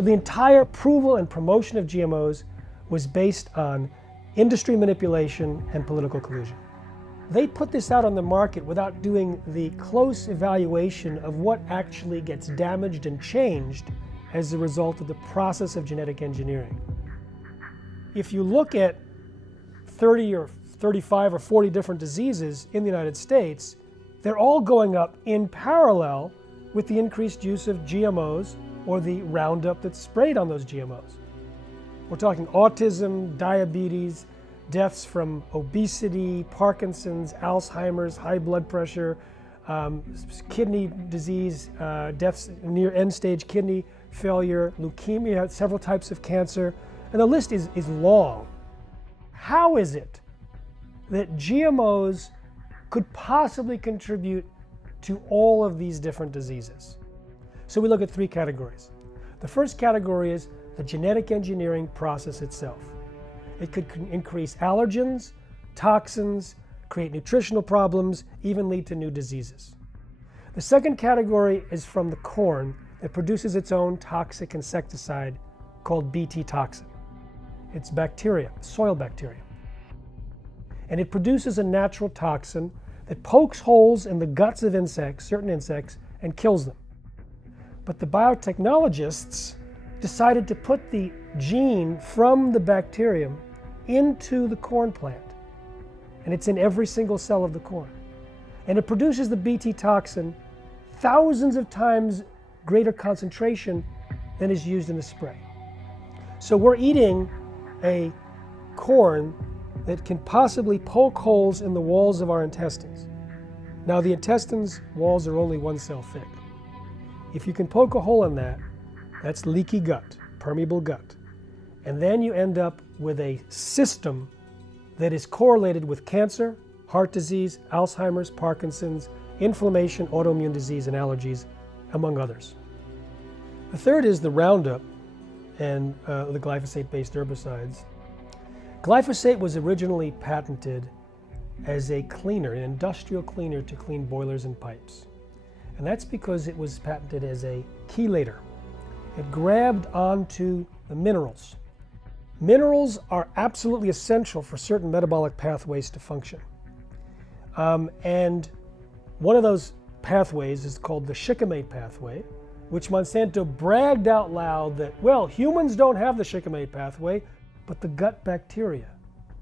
The entire approval and promotion of GMOs was based on industry manipulation and political collusion. They put this out on the market without doing the close evaluation of what actually gets damaged and changed as a result of the process of genetic engineering. If you look at 30 or 35 or 40 different diseases in the United States, they're all going up in parallel with the increased use of GMOs or the Roundup that's sprayed on those GMOs. We're talking autism, diabetes, deaths from obesity, Parkinson's, Alzheimer's, high blood pressure, kidney disease, deaths near end-stage kidney failure, leukemia, several types of cancer, and the list is long. How is it that GMOs could possibly contribute to all of these different diseases? So we look at three categories. The first category is the genetic engineering process itself. It could increase allergens, toxins, create nutritional problems, even lead to new diseases. The second category is from the corn that produces its own toxic insecticide called Bt toxin. It's bacteria, soil bacteria. And it produces a natural toxin that pokes holes in the guts of insects, certain insects, and kills them. But the biotechnologists decided to put the gene from the bacterium into the corn plant. And it's in every single cell of the corn. And it produces the Bt toxin thousands of times greater concentration than is used in the spray. So we're eating a corn that can possibly poke holes in the walls of our intestines. Now the intestines walls are only one cell thick. If you can poke a hole in that, that's leaky gut, permeable gut. And then you end up with a system that is correlated with cancer, heart disease, Alzheimer's, Parkinson's, inflammation, autoimmune disease, and allergies, among others. The third is the Roundup and the glyphosate-based herbicides. Glyphosate was originally patented as a cleaner, an industrial cleaner to clean boilers and pipes. And that's because it was patented as a chelator. It grabbed onto the minerals. Minerals are absolutely essential for certain metabolic pathways to function. And one of those pathways is called the shikimate pathway, which Monsanto bragged out loud that, well, humans don't have the shikimate pathway, but the gut bacteria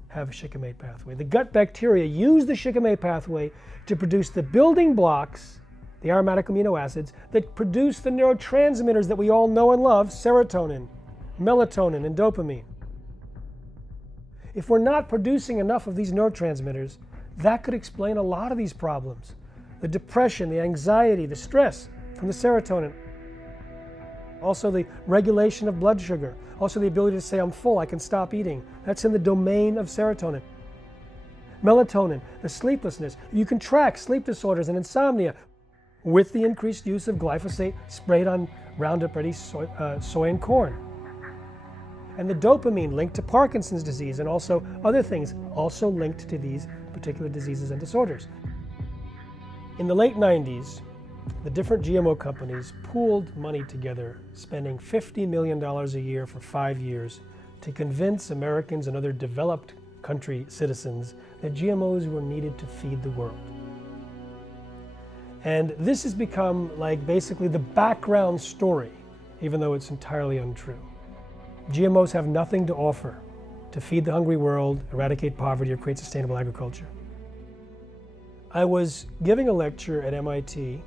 have a shikimate pathway. The gut bacteria use the shikimate pathway to produce the building blocks, the aromatic amino acids, that produce the neurotransmitters that we all know and love, serotonin, melatonin, and dopamine. If we're not producing enough of these neurotransmitters, that could explain a lot of these problems. The depression, the anxiety, the stress from the serotonin. Also the regulation of blood sugar. Also the ability to say, I'm full, I can stop eating. That's in the domain of serotonin. Melatonin, the sleeplessness. You can track sleep disorders and insomnia with the increased use of glyphosate sprayed on Roundup-ready soy and corn. And the dopamine linked to Parkinson's disease and also other things also linked to these particular diseases and disorders. In the late 90s, the different GMO companies pooled money together, spending $50 million a year for 5 years to convince Americans and other developed country citizens that GMOs were needed to feed the world. And this has become like basically the background story, even though it's entirely untrue. GMOs have nothing to offer to feed the hungry world, eradicate poverty, or create sustainable agriculture. I was giving a lecture at MIT.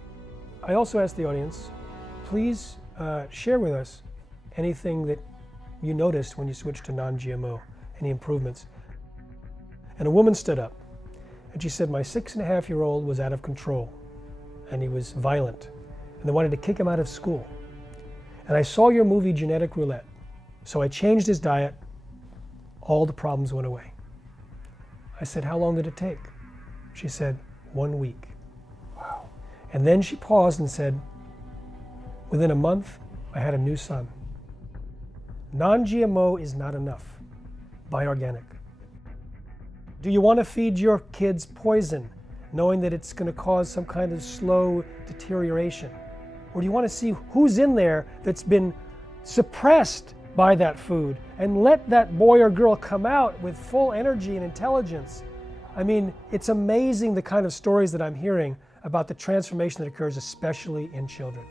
I also asked the audience, please share with us anything that you noticed when you switched to non-GMO, any improvements. And a woman stood up and she said, my 6.5-year-old was out of control and he was violent and they wanted to kick him out of school. And I saw your movie Genetic Roulette, so I changed his diet, all the problems went away. I said, how long did it take? She said, 1 week. Wow. And then she paused and said, within a month, I had a new son. Non-GMO is not enough. Buy organic. Do you want to feed your kids poison, knowing that it's going to cause some kind of slow deterioration? Or do you want to see who's in there that's been suppressed by that food and let that boy or girl come out with full energy and intelligence. I mean, it's amazing the kind of stories that I'm hearing about the transformation that occurs, especially in children.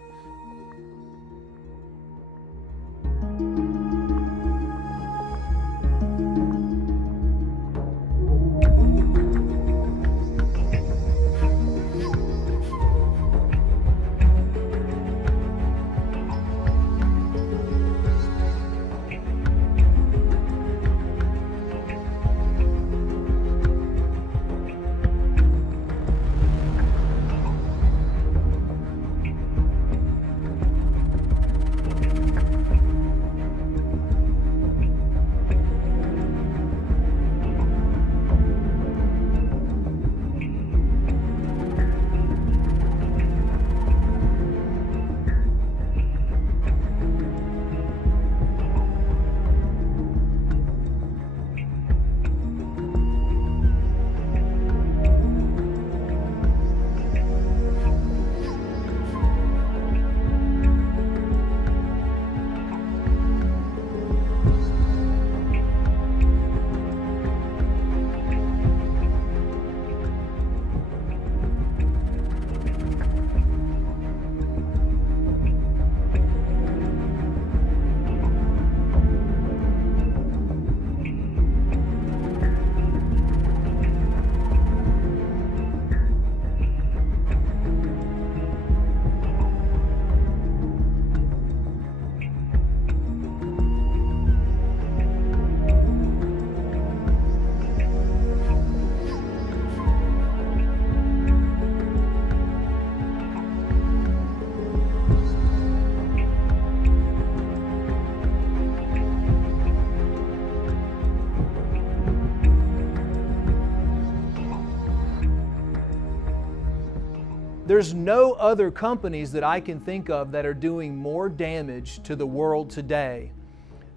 There's no other companies that I can think of that are doing more damage to the world today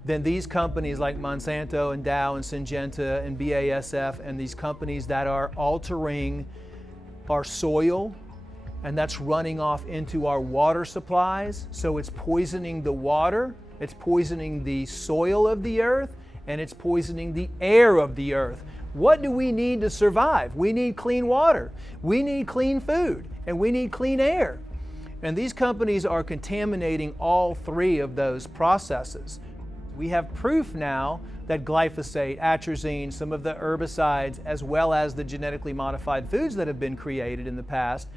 than these companies like Monsanto and Dow and Syngenta and BASF, and these companies that are altering our soil, and that's running off into our water supplies. So it's poisoning the water, it's poisoning the soil of the earth, and it's poisoning the air of the earth. What do we need to survive? We need clean water, we need clean food, and we need clean air. And these companies are contaminating all three of those processes. We have proof now that glyphosate, atrazine, some of the herbicides, as well as the genetically modified foods that have been created in the past,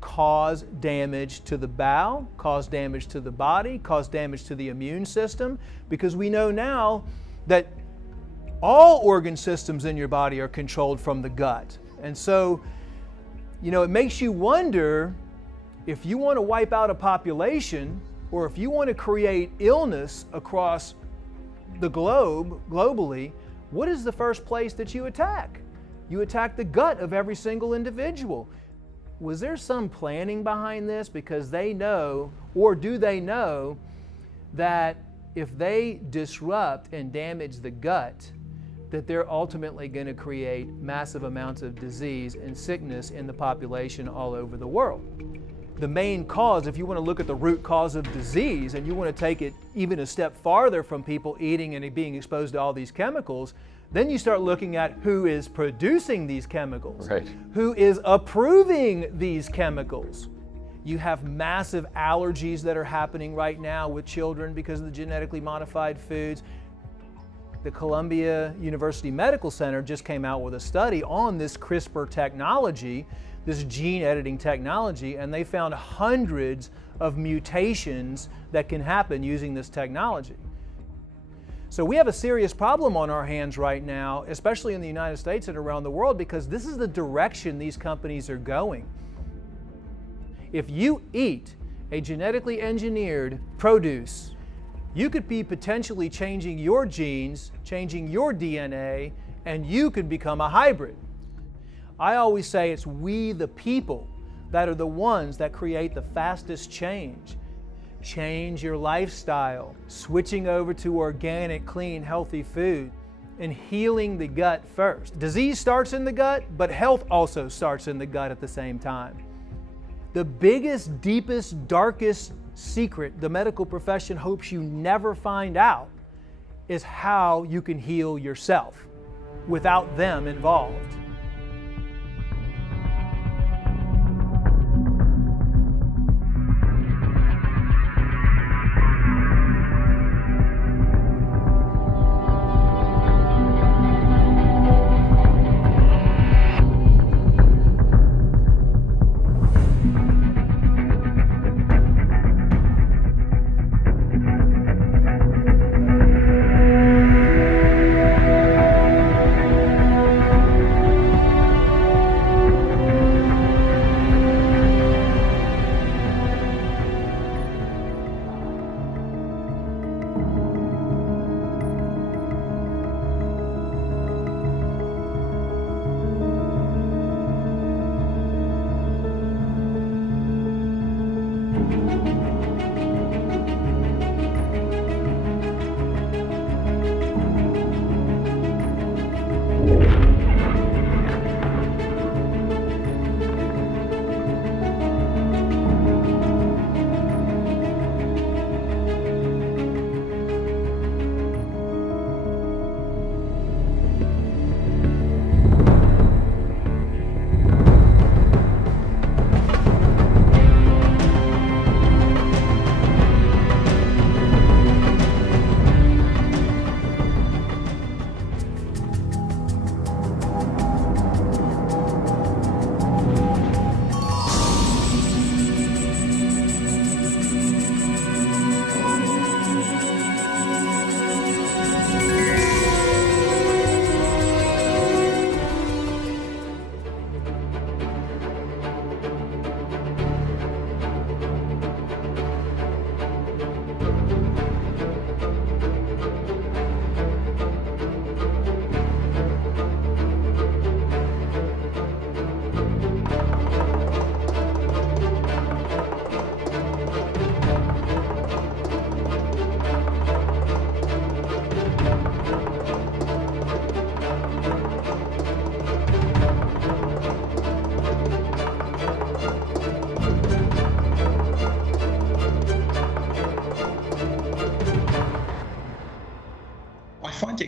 cause damage to the bowel, cause damage to the body, cause damage to the immune system, because we know now that all organ systems in your body are controlled from the gut. And so, you know, it makes you wonder, if you want to wipe out a population, or if you want to create illness across the globe, globally, what is the first place that you attack? You attack the gut of every single individual. Was there some planning behind this? Because they know, or do they know, that if they disrupt and damage the gut, that they're ultimately going to create massive amounts of disease and sickness in the population all over the world. The main cause, if you want to look at the root cause of disease, and you want to take it even a step farther from people eating and being exposed to all these chemicals, then you start looking at who is producing these chemicals, right, who is approving these chemicals. You have massive allergies that are happening right now with children because of the genetically modified foods. The Columbia University Medical Center just came out with a study on this CRISPR technology, this gene editing technology, and they found hundreds of mutations that can happen using this technology. So we have a serious problem on our hands right now, especially in the United States and around the world, because this is the direction these companies are going. If you eat a genetically engineered produce, you could be potentially changing your genes, changing your DNA, and you could become a hybrid. I always say it's we the people that are the ones that create the fastest change. Change your lifestyle, switching over to organic, clean, healthy food, and healing the gut first. Disease starts in the gut, but health also starts in the gut at the same time. The biggest, deepest, darkest secret the medical profession hopes you never find out is how you can heal yourself without them involved.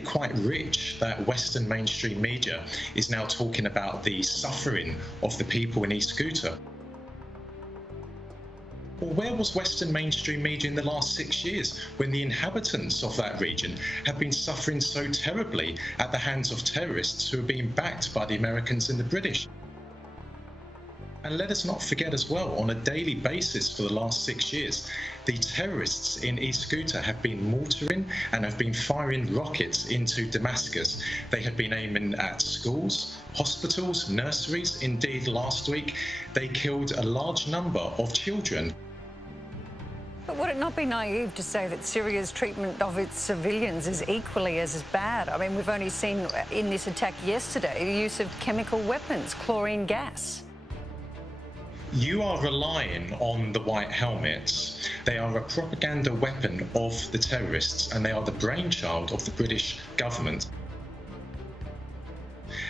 Quite rich that Western mainstream media is now talking about the suffering of the people in East Ghouta. Well, where was Western mainstream media in the last 6 years when the inhabitants of that region have been suffering so terribly at the hands of terrorists who are being backed by the Americans and the British? And let us not forget as well, on a daily basis for the last 6 years, the terrorists in East Ghouta have been mortaring and have been firing rockets into Damascus. They have been aiming at schools, hospitals, nurseries. Indeed, last week, they killed a large number of children. But would it not be naive to say that Syria's treatment of its civilians is equally as bad? I mean, we've only seen in this attack yesterday the use of chemical weapons, chlorine gas. You are relying on the white helmets. They are a propaganda weapon of the terrorists, and they are the brainchild of the British government.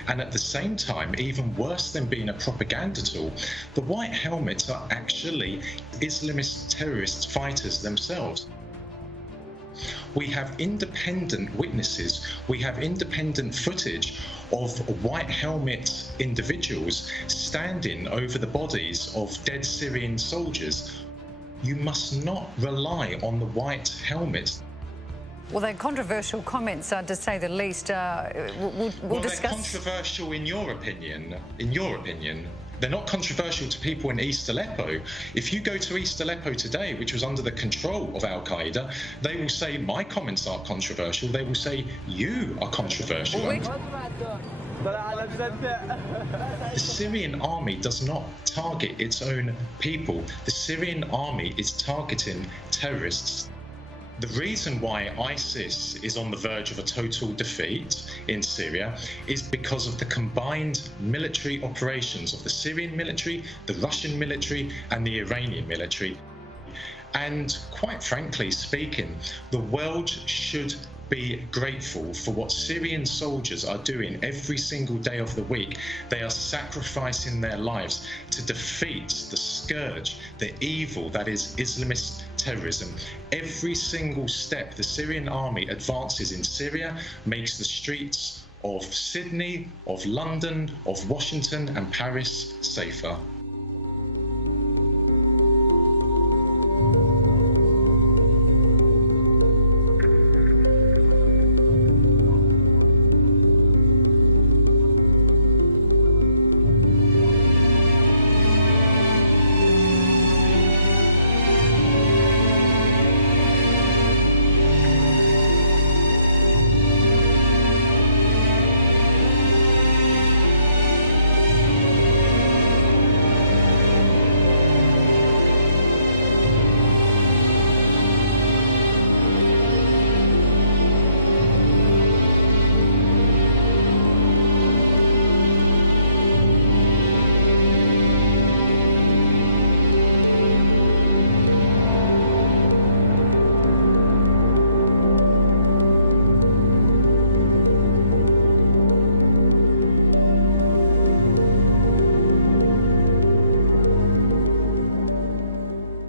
And at the same time, even worse than being a propaganda tool, the white helmets are actually Islamist terrorist fighters themselves. We have independent witnesses, we have independent footage of white helmet individuals standing over the bodies of dead Syrian soldiers. You must not rely on the white helmets. Well, they're controversial comments, to say the least. We'll discuss. They're controversial in your opinion. In your opinion. They're not controversial to people in East Aleppo. If you go to East Aleppo today, which was under the control of Al-Qaeda, they will say my comments are controversial. They will say you are controversial. The Syrian army does not target its own people. The Syrian army is targeting terrorists. The reason why ISIS is on the verge of a total defeat in Syria is because of the combined military operations of the Syrian military, the Russian military, and the Iranian military. And quite frankly speaking, the world should be grateful for what Syrian soldiers are doing every single day of the week. They are sacrificing their lives to defeat the scourge, the evil that is Islamist terrorism. Every single step the Syrian army advances in Syria makes the streets of Sydney, of London, of Washington and Paris safer.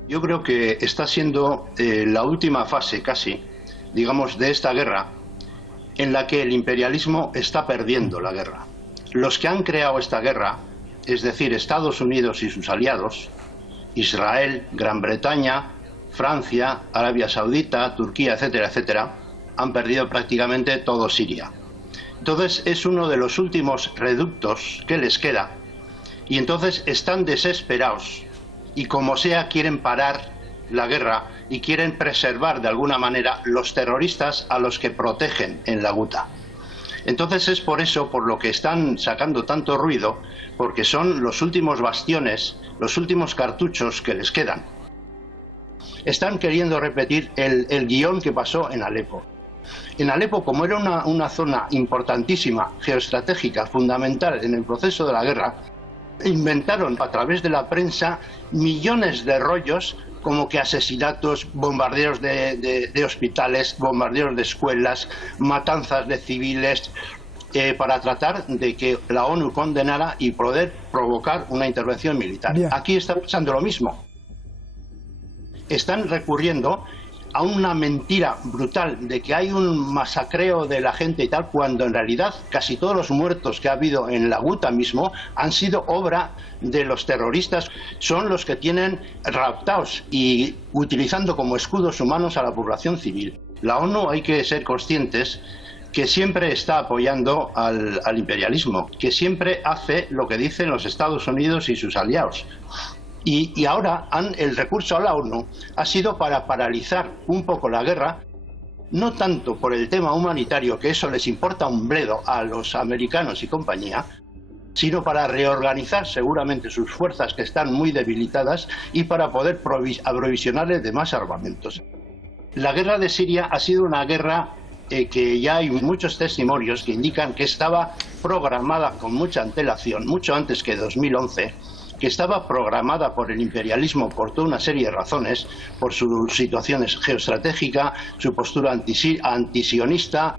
Yo creo que está siendo la última fase casi, digamos, de esta guerra en la que el imperialismo está perdiendo la guerra. Los que han creado esta guerra, es decir, Estados Unidos y sus aliados, Israel, Gran Bretaña, Francia, Arabia Saudita, Turquía, etcétera, etcétera, han perdido prácticamente todo Siria. Entonces es uno de los últimos reductos que les queda y entonces están desesperados y como sea quieren parar la guerra y quieren preservar de alguna manera los terroristas a los que protegen en la Ghuta. Entonces es por eso por lo que están sacando tanto ruido, porque son los últimos bastiones, los últimos cartuchos que les quedan. Están queriendo repetir el guión que pasó en Alepo. En Alepo, como era una zona importantísima, geoestratégica, fundamental en el proceso de la guerra, inventaron a través de la prensa millones de rollos como que asesinatos, bombardeos de hospitales, bombardeos de escuelas, matanzas de civiles, para tratar de que la ONU condenara y poder provocar una intervención militar. Bien. Aquí está pasando lo mismo. Están recurriendo a una mentira brutal de que hay un masacreo de la gente y tal, cuando en realidad casi todos los muertos que ha habido en la Ghuta mismo han sido obra de los terroristas. Son los que tienen raptados y utilizando como escudos humanos a la población civil. La ONU, hay que ser conscientes que siempre está apoyando al imperialismo, que siempre hace lo que dicen los Estados Unidos y sus aliados. Y ahora el recurso a la ONU ha sido para paralizar un poco la guerra, no tanto por el tema humanitario, que eso les importa un bledo a los americanos y compañía, sino para reorganizar seguramente sus fuerzas que están muy debilitadas y para poder aprovisionarles de más armamentos. La guerra de Siria ha sido una guerra que ya hay muchos testimonios que indican que estaba programada con mucha antelación, mucho antes que 2011, que estaba programada por el imperialismo por toda una serie de razones, por su situación geoestratégica, su postura antisionista.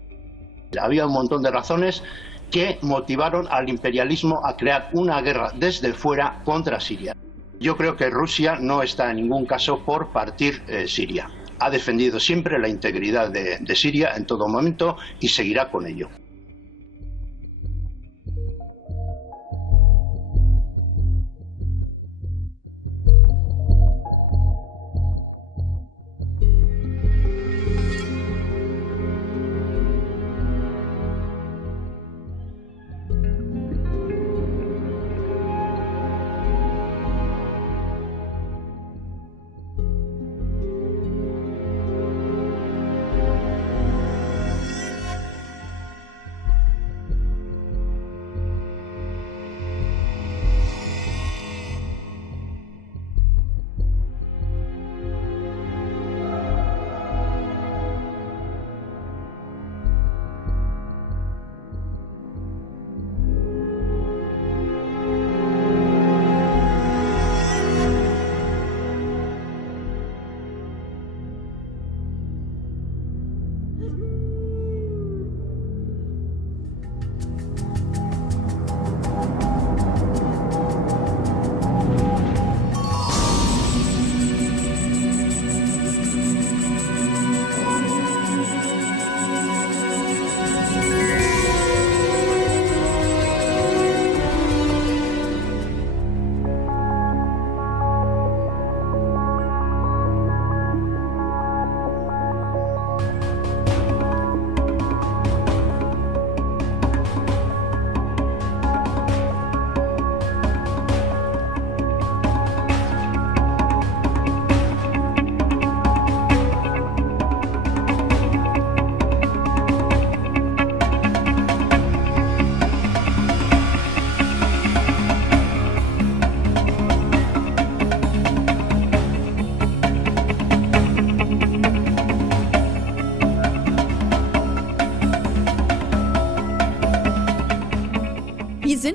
Había un montón de razones que motivaron al imperialismo a crear una guerra desde fuera contra Siria. Yo creo que Rusia no está en ningún caso por partir Siria. Ha defendido siempre la integridad de Siria en todo momento y seguirá con ello.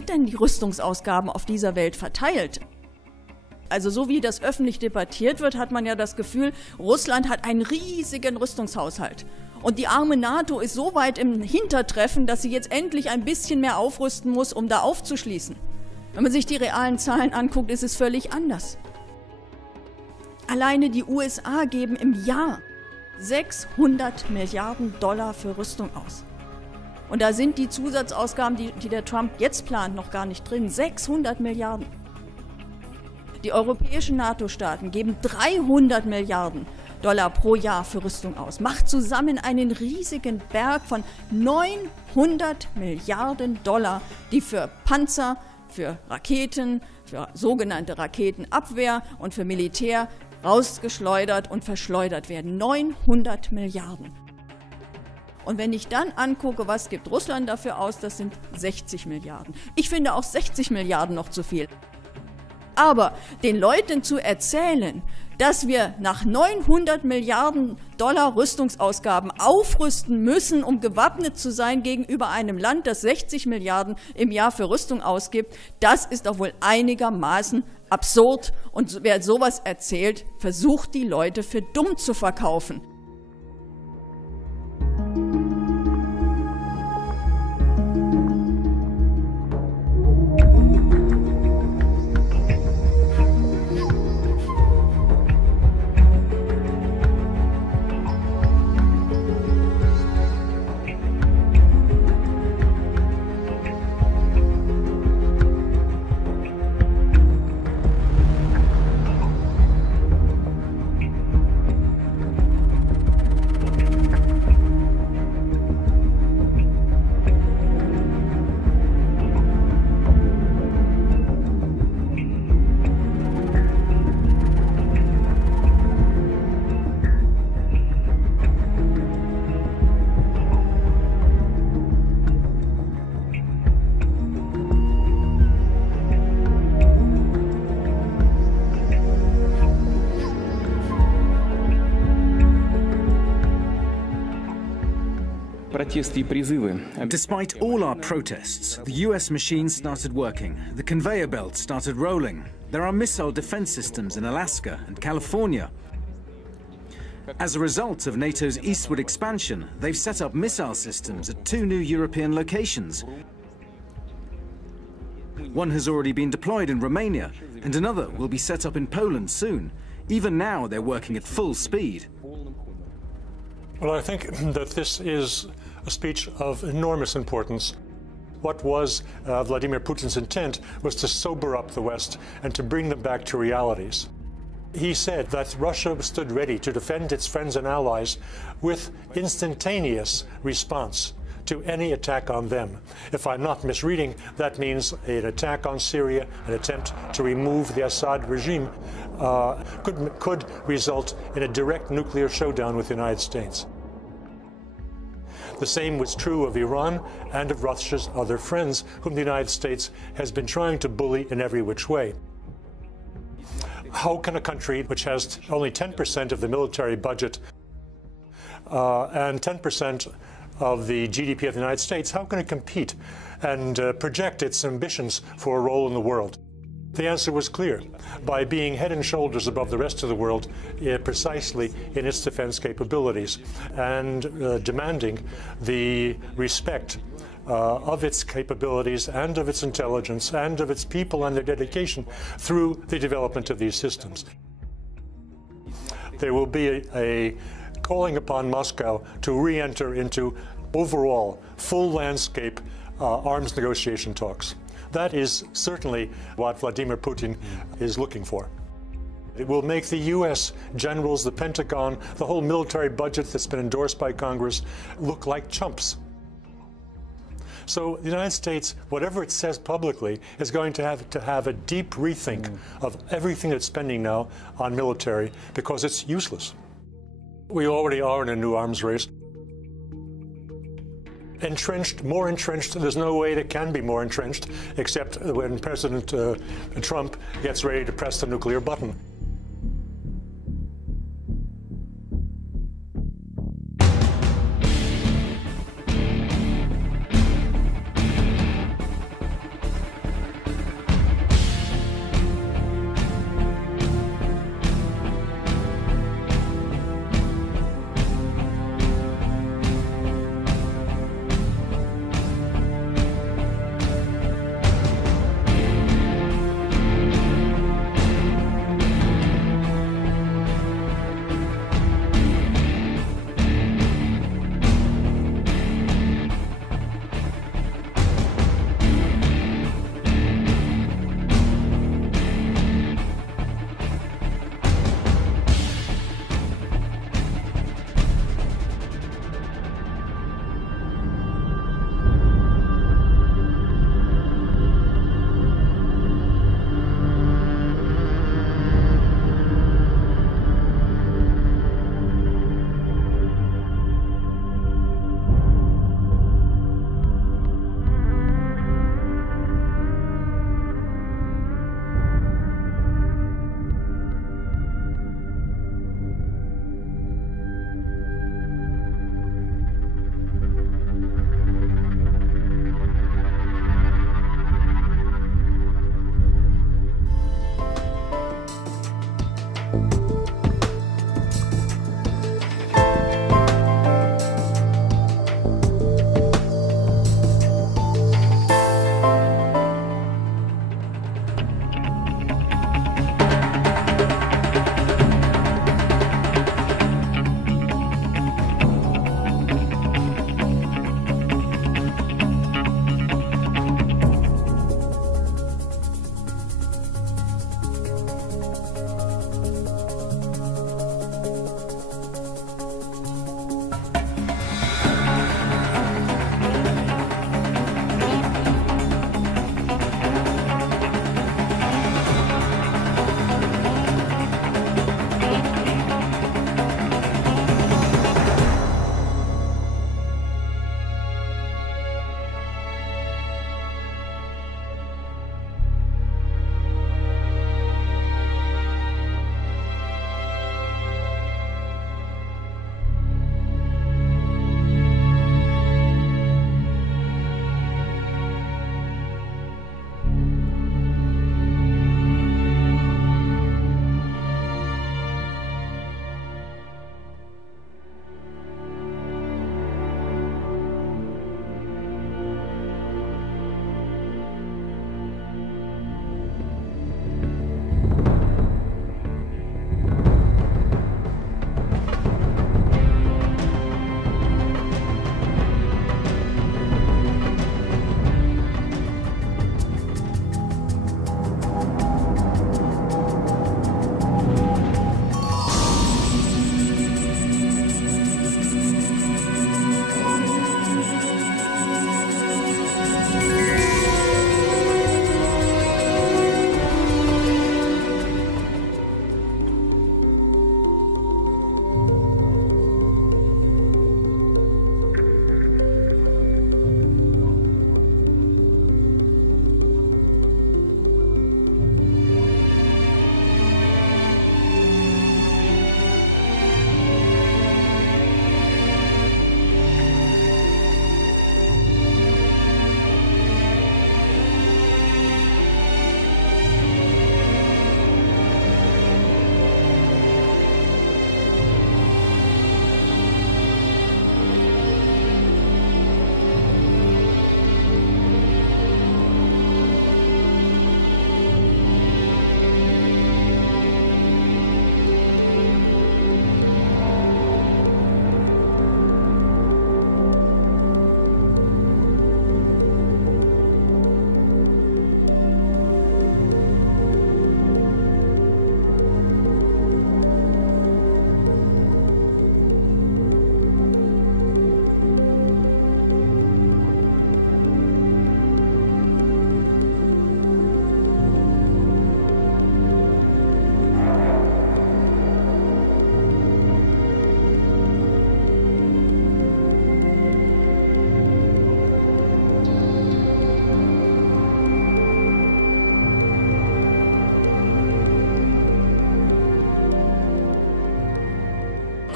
sind denn die Rüstungsausgaben auf dieser Welt verteilt? Also so wie das öffentlich debattiert wird, hat man ja das Gefühl, Russland hat einen riesigen Rüstungshaushalt. Und die arme NATO ist so weit im Hintertreffen, dass sie jetzt endlich ein bisschen mehr aufrüsten muss, um da aufzuschließen. Wenn man sich die realen Zahlen anguckt, ist es völlig anders. Alleine die USA geben im Jahr 600 Milliarden Dollar für Rüstung aus. Und da sind die Zusatzausgaben, die der Trump jetzt plant, noch gar nicht drin. 600 Milliarden. Die europäischen NATO-Staaten geben 300 Milliarden Dollar pro Jahr für Rüstung aus. Macht zusammen einen riesigen Berg von 900 Milliarden Dollar, die für Panzer, für Raketen, für sogenannte Raketenabwehr und für Militär rausgeschleudert und verschleudert werden. 900 Milliarden. Und wenn ich dann angucke, was gibt Russland dafür aus, das sind 60 Milliarden. Ich finde auch 60 Milliarden noch zu viel. Aber den Leuten zu erzählen, dass wir nach 900 Milliarden Dollar Rüstungsausgaben aufrüsten müssen, um gewappnet zu sein gegenüber einem Land, das 60 Milliarden im Jahr für Rüstung ausgibt, das ist doch wohl einigermaßen absurd. Und wer sowas erzählt, versucht die Leute für dumm zu verkaufen. Despite all our protests, the US machines started working, the conveyor belt started rolling. There are missile defense systems in Alaska and California. As a result of NATO's eastward expansion, they've set up missile systems at 2 new European locations. One has already been deployed in Romania, and another will be set up in Poland soon. Even now, they're working at full speed. Well, I think that this is a speech of enormous importance. What was Vladimir Putin's intent was to sober up the West and to bring them back to realities. He said that Russia stood ready to defend its friends and allies with instantaneous response to any attack on them. If I'm not misreading, that means an attack on Syria, an attempt to remove the Assad regime, could result in a direct nuclear showdown with the United States. The same was true of Iran and of Russia's other friends, whom the United States has been trying to bully in every which way. How can a country which has only 10% of the military budget and 10% of the GDP of the United States, how can it compete and project its ambitions for a role in the world? The answer was clear, by being head and shoulders above the rest of the world precisely in its defense capabilities and demanding the respect of its capabilities and of its intelligence and of its people and their dedication through the development of these systems. There will be a calling upon Moscow to re-enter into overall full landscape arms negotiation talks. That is certainly what Vladimir Putin is looking for. It will make the U.S. generals, the Pentagon, the whole military budget that's been endorsed by Congress look like chumps. So the United States, whatever it says publicly, is going to have a deep rethink of everything it's spending now on military because it's useless. We already are in a new arms race. Entrenched, more entrenched, there's no way that can be more entrenched except when President Trump gets ready to press the nuclear button.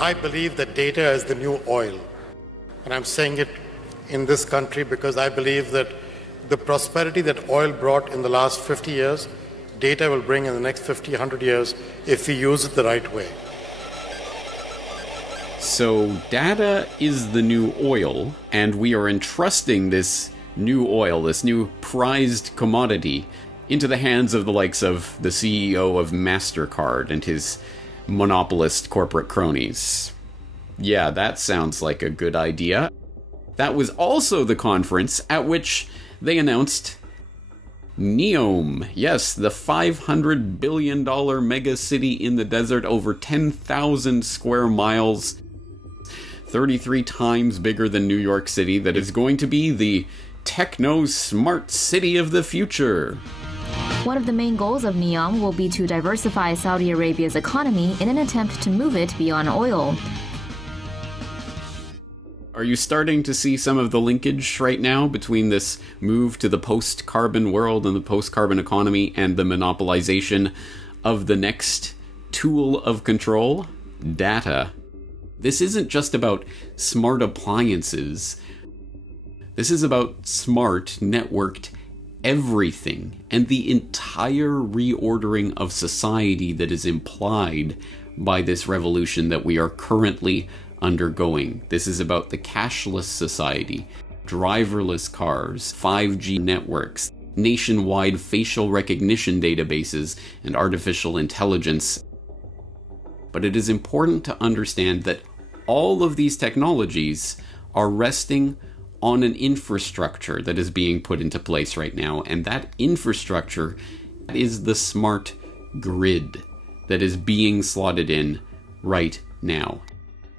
I believe that data is the new oil. And I'm saying it in this country because I believe that the prosperity that oil brought in the last 50 years, data will bring in the next 50, 100 years if we use it the right way. So data is the new oil, and we are entrusting this new oil, this new prized commodity, into the hands of the likes of the CEO of MasterCard and his monopolist corporate cronies. Yeah, that sounds like a good idea. That was also the conference at which they announced NEOM. Yes, the $500 billion mega city in the desert, over 10,000 square miles, 33 times bigger than New York City, that is going to be the techno-smart city of the future. One of the main goals of NEOM will be to diversify Saudi Arabia's economy in an attempt to move it beyond oil. Are you starting to see some of the linkage right now between this move to the post-carbon world and the post-carbon economy and the monopolization of the next tool of control? Data. This isn't just about smart appliances. This is about smart, networked everything, and the entire reordering of society that is implied by this revolution that we are currently undergoing. This is about the cashless society, driverless cars, 5G networks, nationwide facial recognition databases, and artificial intelligence. But it is important to understand that all of these technologies are resting on an infrastructure that is being put into place right now, and that infrastructure is the smart grid that is being slotted in right now.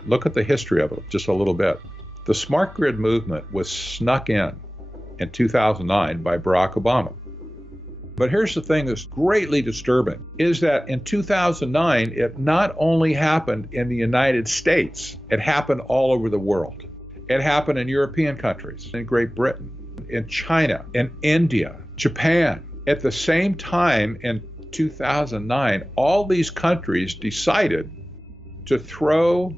Look at the history of it just a little bit. The smart grid movement was snuck in 2009 by Barack Obama. But here's the thing that's greatly disturbing, is that in 2009, it not only happened in the United States, it happened all over the world. It happened in European countries, in Great Britain, in China, in India, Japan. At the same time in 2009, all these countries decided to throw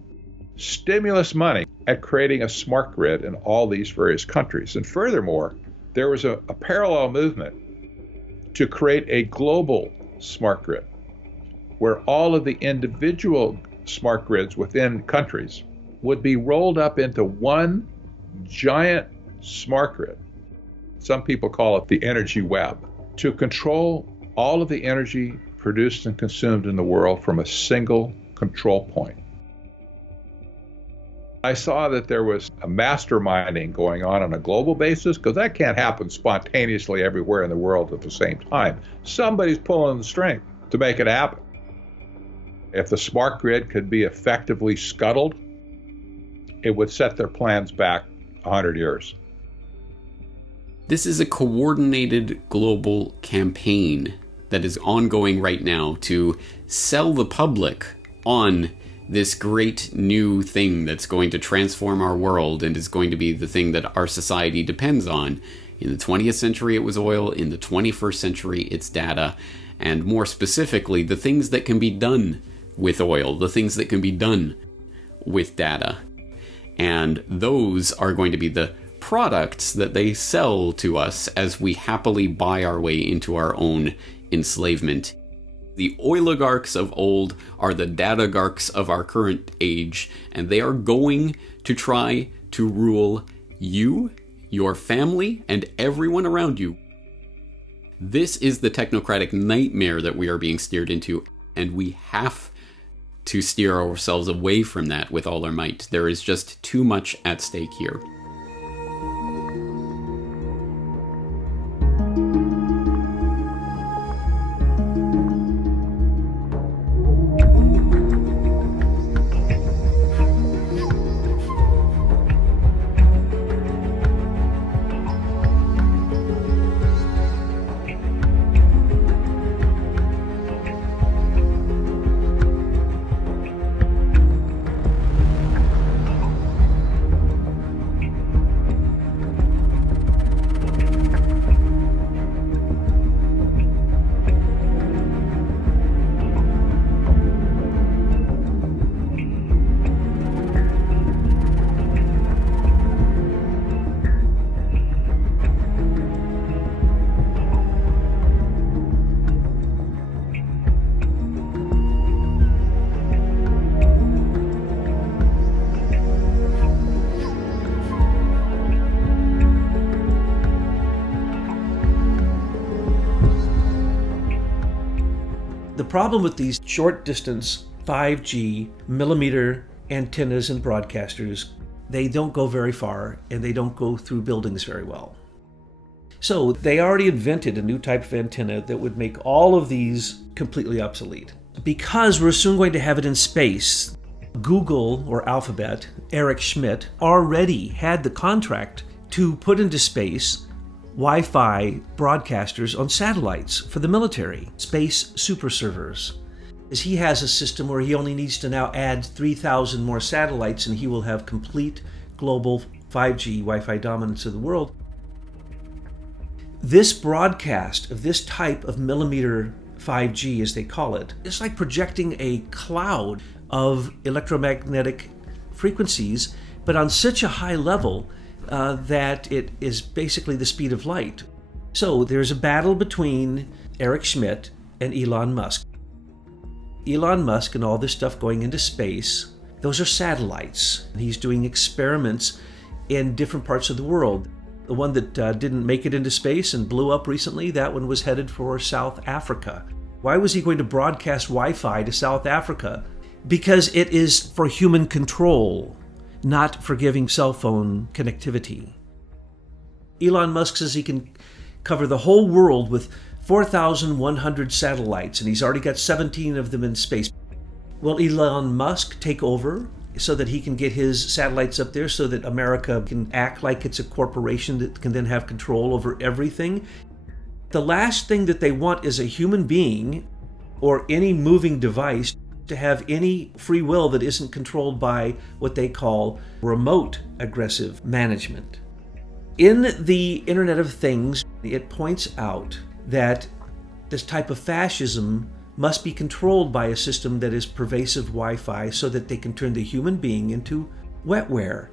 stimulus money at creating a smart grid in all these various countries. And furthermore, there was a parallel movement to create a global smart grid where all of the individual smart grids within countries would be rolled up into one giant smart grid. Some people call it the energy web, to control all of the energy produced and consumed in the world from a single control point. I saw that there was a masterminding going on a global basis, because that can't happen spontaneously everywhere in the world at the same time. Somebody's pulling the string to make it happen. If the smart grid could be effectively scuttled, it would set their plans back 100 years. This is a coordinated global campaign that is ongoing right now to sell the public on this great new thing that's going to transform our world and is going to be the thing that our society depends on. In the 20th century, it was oil. In the 21st century, it's data. And more specifically, the things that can be done with oil, the things that can be done with data. And those are going to be the products that they sell to us as we happily buy our way into our own enslavement. The oligarchs of old are the datagarchs of our current age, and they are going to try to rule you, your family, and everyone around you. This is the technocratic nightmare that we are being steered into, and we have to steer ourselves away from that with all our might. There is just too much at stake here. The problem with these short distance 5G millimeter antennas and broadcasters, they don't go very far and they don't go through buildings very well. So they already invented a new type of antenna that would make all of these completely obsolete. Because we're soon going to have it in space, Google or Alphabet, Eric Schmidt, already had the contract to put into space Wi-Fi broadcasters on satellites for the military, space super servers. As he has a system where he only needs to now add 3,000 more satellites and he will have complete global 5G Wi-Fi dominance of the world. This broadcast of this type of millimeter 5G, as they call it, it's like projecting a cloud of electromagnetic frequencies, but on such a high level that it is basically the speed of light. So there's a battle between Eric Schmidt and Elon Musk. Elon Musk and all this stuff going into space, those are satellites. He's doing experiments in different parts of the world. The one that didn't make it into space and blew up recently, that one was headed for South Africa. Why was he going to broadcast Wi-Fi to South Africa? Because it is for human control, not for giving cell phone connectivity. Elon Musk says he can cover the whole world with 4,100 satellites, and he's already got 17 of them in space. Will Elon Musk take over so that he can get his satellites up there so that America can act like it's a corporation that can then have control over everything? The last thing that they want is a human being or any moving device to have any free will that isn't controlled by what they call remote aggressive management. In the Internet of Things, it points out that this type of fascism must be controlled by a system that is pervasive Wi-Fi so that they can turn the human being into wetware.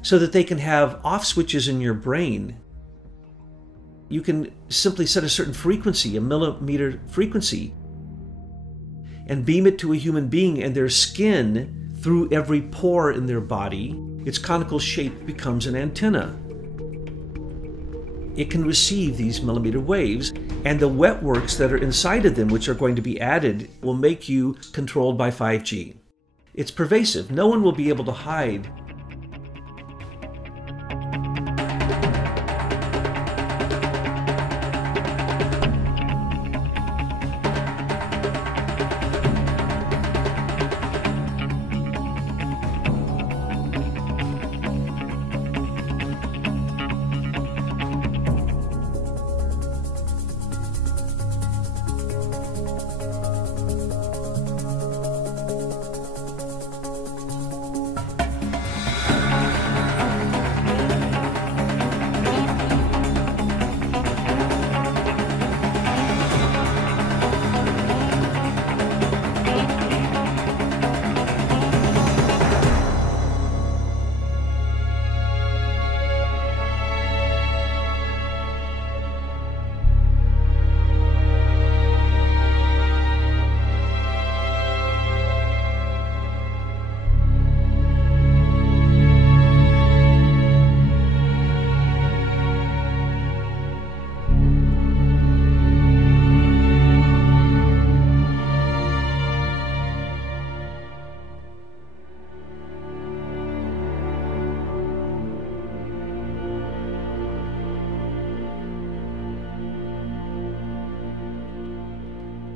So that they can have off switches in your brain. You can simply set a certain frequency, a millimeter frequency, and beam it to a human being, and their skin, through every pore in their body, its conical shape becomes an antenna. It can receive these millimeter waves, and the wetworks that are inside of them, which are going to be added, will make you controlled by 5G. It's pervasive. No one will be able to hide.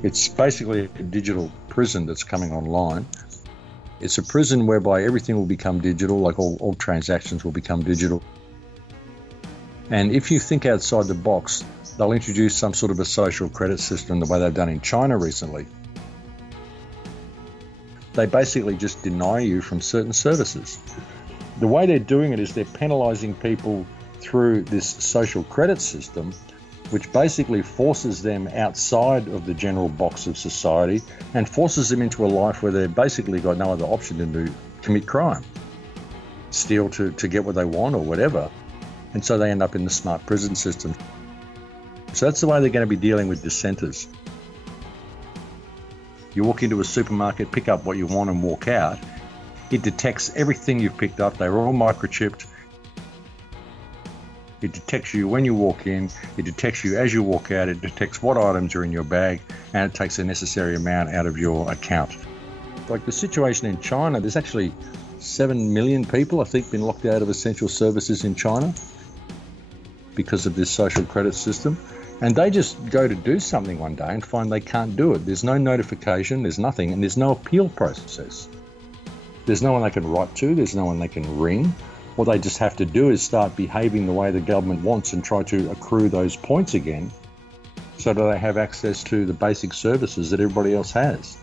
It's basically a digital prison that's coming online. It's a prison whereby everything will become digital, like all transactions will become digital. And if you think outside the box, they'll introduce some sort of a social credit system the way they've done in China recently. They basically just deny you from certain services. The way they're doing it is they're penalising people through this social credit system, which basically forces them outside of the general box of society and forces them into a life where they've basically got no other option than to commit crime, steal to get what they want or whatever. And so they end up in the smart prison system. So that's the way they're going to be dealing with dissenters. You walk into a supermarket, pick up what you want and walk out. It detects everything you've picked up. They're all microchipped. It detects you when you walk in, it detects you as you walk out, it detects what items are in your bag, and it takes the necessary amount out of your account. Like the situation in China, there's actually 7 million people, I think, been locked out of essential services in China because of this social credit system. And they just go to do something one day and find they can't do it. There's no notification, there's nothing, and there's no appeal process. There's no one they can write to, there's no one they can ring. What they just have to do is start behaving the way the government wants and try to accrue those points again so that they have access to the basic services that everybody else has.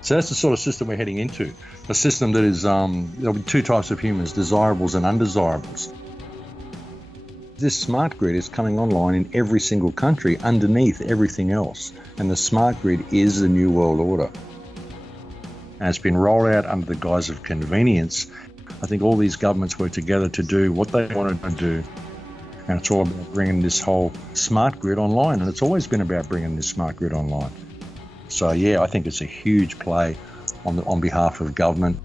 So that's the sort of system we're heading into. A system that is, there'll be two types of humans, desirables and undesirables. This smart grid is coming online in every single country underneath everything else. And the smart grid is the new world order. And it's been rolled out under the guise of convenience. I think all these governments work together to do what they wanted to do. And it's all about bringing this whole smart grid online. And it's always been about bringing this smart grid online. So yeah, I think it's a huge play on behalf of government.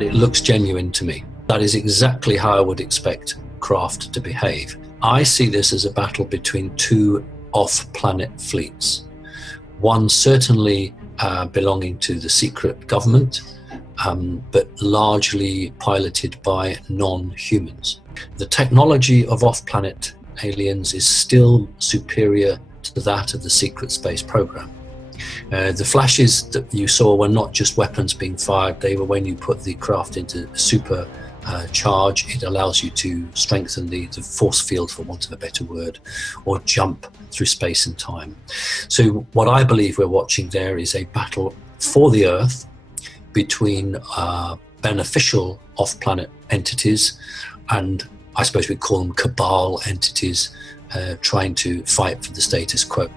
It looks genuine to me. That is exactly how I would expect craft to behave. I see this as a battle between two off-planet fleets. One certainly belonging to the secret government, but largely piloted by non-humans. The technology of off-planet aliens is still superior to that of the secret space program. The flashes that you saw were not just weapons being fired, they were when you put the craft into super charge. It allows you to strengthen the force field, for want of a better word, or jump through space and time. So what I believe we're watching there is a battle for the Earth between beneficial off-planet entities and, I suppose we'd call them cabal entities, trying to fight for the status quo.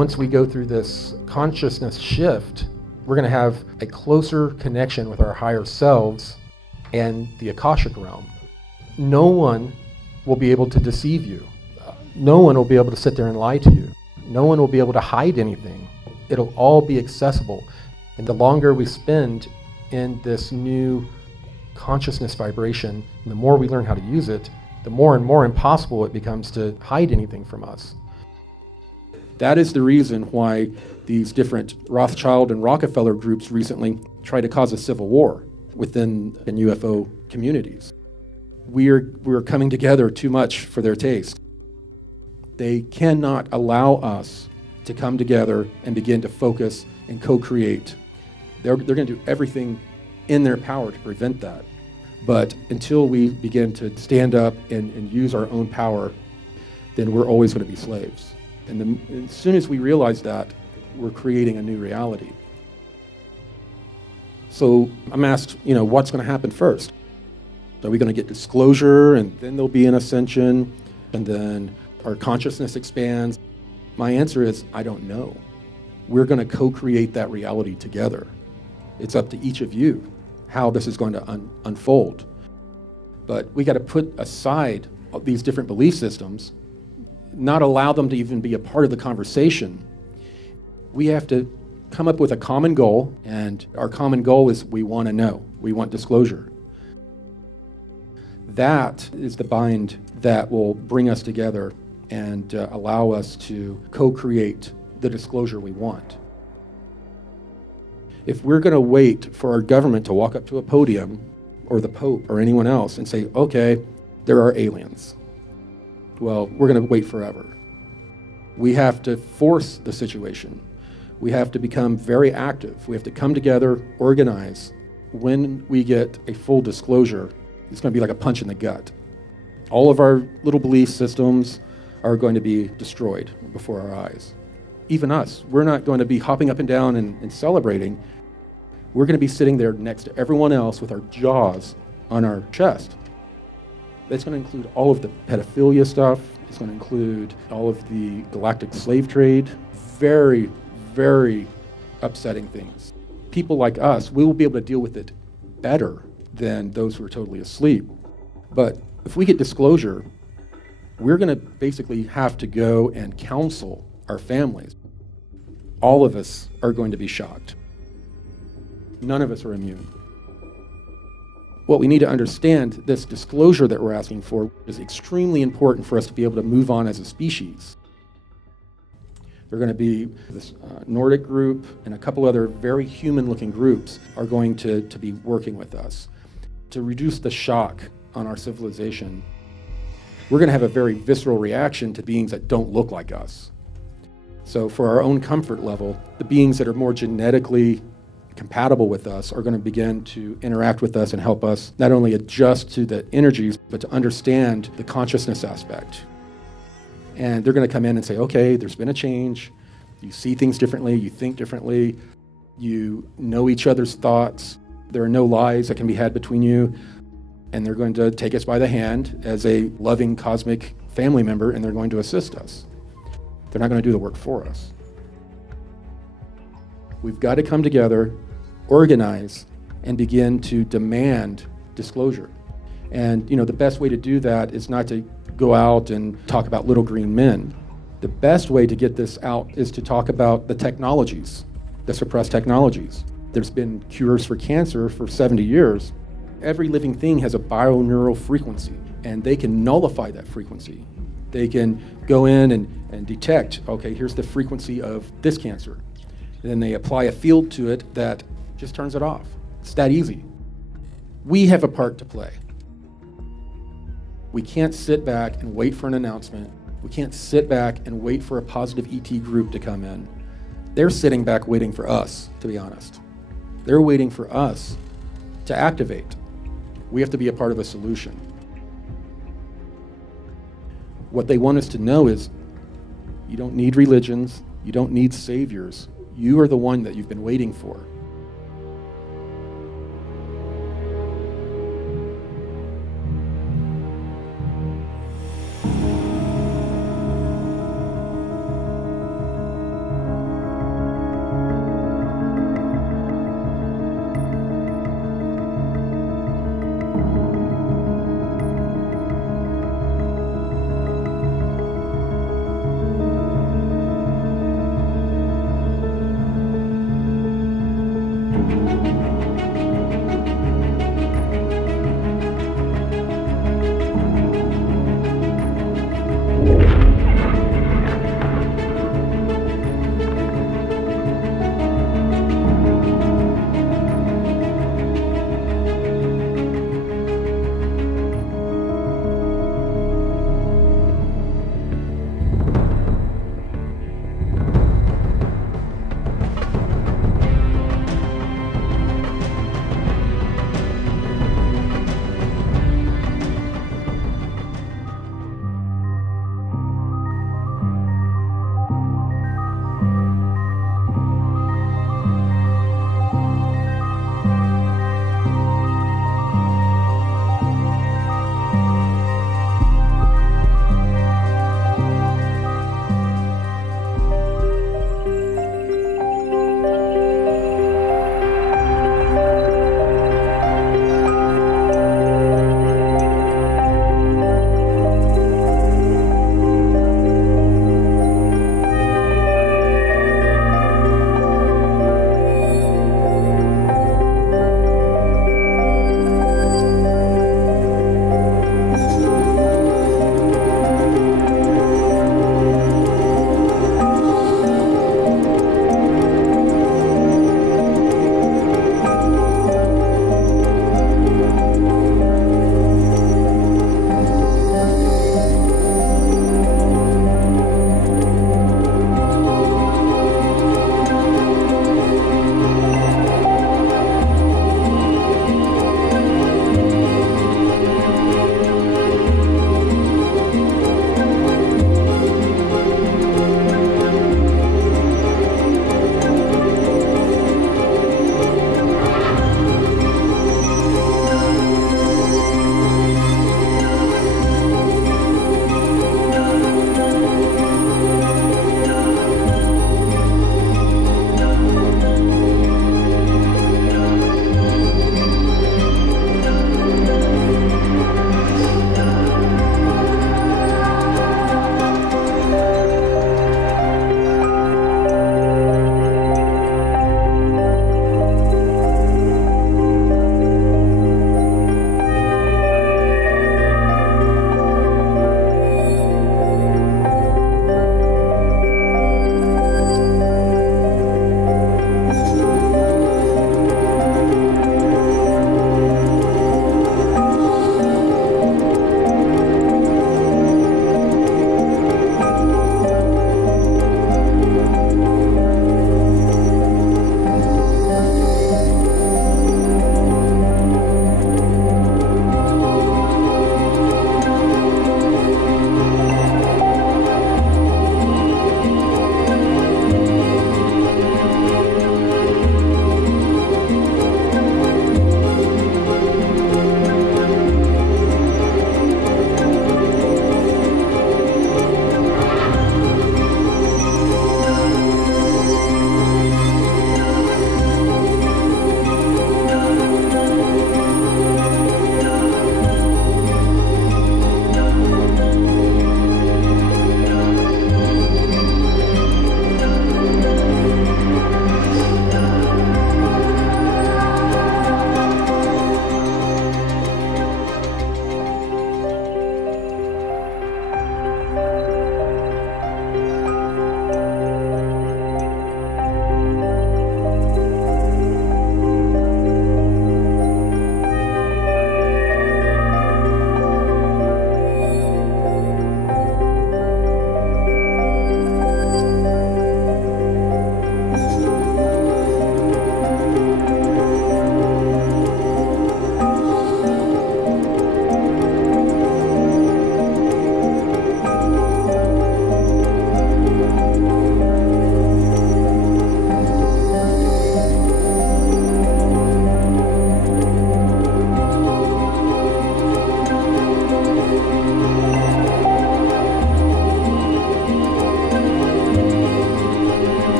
once we go through this consciousness shift, we're going to have a closer connection with our higher selves and the Akashic realm. No one will be able to deceive you. No one will be able to sit there and lie to you. No one will be able to hide anything. It'll all be accessible. And the longer we spend in this new consciousness vibration, and the more we learn how to use it, the more and more impossible it becomes to hide anything from us. That is the reason why these different Rothschild and Rockefeller groups recently tried to cause a civil war within UFO communities. We're coming together too much for their taste. They cannot allow us to come together and begin to focus and co-create. They're going to do everything in their power to prevent that. But until we begin to stand up and use our own power, then we're always going to be slaves. And as soon as we realize that, we're creating a new reality. So I'm asked, what's going to happen first? Are we going to get disclosure, and then there'll be an ascension, and then our consciousness expands? My answer is, I don't know. We're going to co-create that reality together. It's up to each of you how this is going to unfold. But we got to put aside these different belief systems, not allow them to even be a part of the conversation. We have to come up with a common goal, and our common goal is we want to know. We want disclosure. That is the bind that will bring us together and allow us to co-create the disclosure we want. If we're going to wait for our government to walk up to a podium, or the Pope, or anyone else, and say, okay, there are aliens, well, we're going to wait forever. We have to force the situation. We have to become very active. We have to come together, organize. When we get a full disclosure, it's going to be like a punch in the gut. All of our little belief systems are going to be destroyed before our eyes. Even us, we're not going to be hopping up and down and celebrating. We're going to be sitting there next to everyone else with our jaws on our chest. It's going to include all of the pedophilia stuff. It's going to include all of the galactic slave trade. Very, very upsetting things. People like us, we will be able to deal with it better than those who are totally asleep. But if we get disclosure, we're going to basically have to go and counsel our families. All of us are going to be shocked. None of us are immune. What we need to understand, this disclosure that we're asking for is extremely important for us to be able to move on as a species. They're going to be this Nordic group and a couple other very human-looking groups are going to be working with us to reduce the shock on our civilization. We're going to have a very visceral reaction to beings that don't look like us. So for our own comfort level, the beings that are more genetically compatible with us are going to begin to interact with us and help us not only adjust to the energies, but to understand the consciousness aspect. And they're going to come in and say, okay, there's been a change. You see things differently, you think differently, you know each other's thoughts. There are no lies that can be had between you. And they're going to take us by the hand as a loving cosmic family member, and they're going to assist us. They're not going to do the work for us. We've got to come together, organize, and begin to demand disclosure. And the best way to do that is not to go out and talk about little green men. The best way to get this out is to talk about the technologies, the suppressed technologies. There's been cures for cancer for 70 years. Every living thing has a bioneural frequency, and they can nullify that frequency. They can go in and detect, okay, here's the frequency of this cancer. And then they apply a field to it that just turns it off. It's that easy. We have a part to play. We can't sit back and wait for an announcement. We can't sit back and wait for a positive ET group to come in. They're sitting back waiting for us, to be honest. They're waiting for us to activate. We have to be a part of a solution. What they want us to know is you don't need religions, you don't need saviors. You are the one that you've been waiting for.